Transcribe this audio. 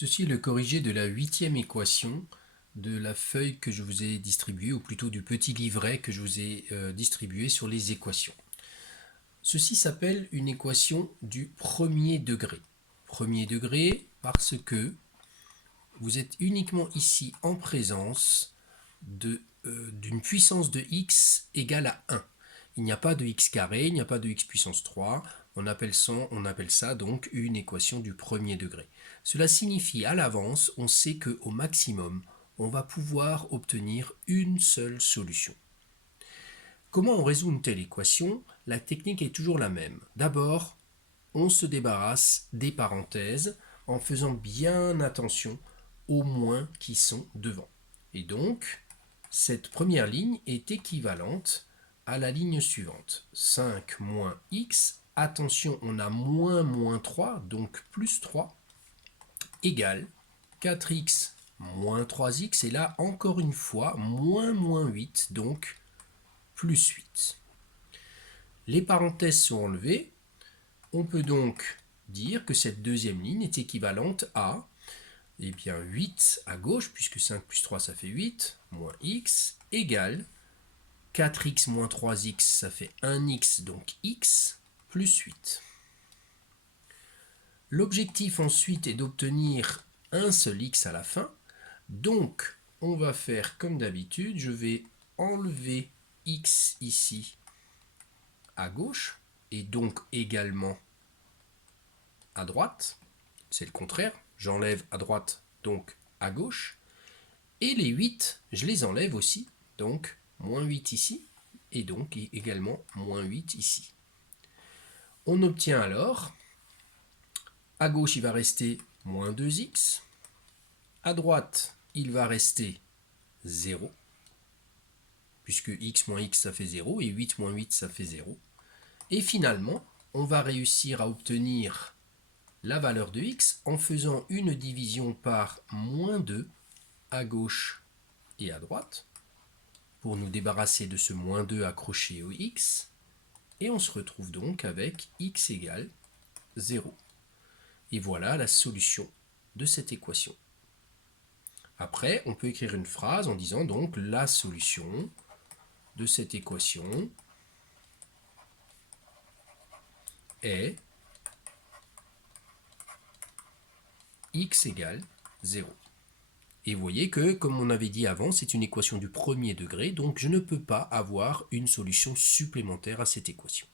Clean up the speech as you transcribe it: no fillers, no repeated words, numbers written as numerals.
Ceci est le corrigé de la 8e équation de la feuille que je vous ai distribuée, ou plutôt du petit livret que je vous ai distribué sur les équations. Ceci s'appelle une équation du premier degré. Premier degré parce que vous êtes uniquement ici en présence d'une puissance de x égale à 1. Il n'y a pas de x carré, il n'y a pas de x puissance 3. On appelle ça donc une équation du premier degré. Cela signifie à l'avance, on sait qu'au maximum, on va pouvoir obtenir une seule solution. Comment on résout une telle équation? La technique est toujours la même. D'abord, on se débarrasse des parenthèses en faisant bien attention aux moins qui sont devant. Et donc, cette première ligne est équivalente à la ligne suivante. 5 moins x, attention, on a moins 3, donc plus 3, égale 4x moins 3x, et là, encore une fois, moins 8, donc plus 8. Les parenthèses sont enlevées. On peut donc dire que cette deuxième ligne est équivalente à 8 à gauche, puisque 5 plus 3 ça fait 8, moins x, égale 4x moins 3x, ça fait 1x, donc x, plus 8. L'objectif ensuite est d'obtenir un seul x à la fin, donc on va faire comme d'habitude, je vais enlever x ici à gauche, et donc également à droite, c'est le contraire, j'enlève à droite, donc à gauche, et les 8, je les enlève aussi, donc moins 8 ici, et donc également moins 8 ici. On obtient alors, à gauche il va rester moins 2x, à droite il va rester 0, puisque x moins x ça fait 0, et 8 moins 8 ça fait 0, et finalement on va réussir à obtenir la valeur de x en faisant une division par moins 2 à gauche et à droite pour nous débarrasser de ce moins 2 accroché au x, et on se retrouve donc avec x égale 0. Et voilà la solution de cette équation. Après, on peut écrire une phrase en disant donc la solution de cette équation est x égale 0. Et vous voyez que, comme on avait dit avant, c'est une équation du premier degré, donc je ne peux pas avoir une solution supplémentaire à cette équation.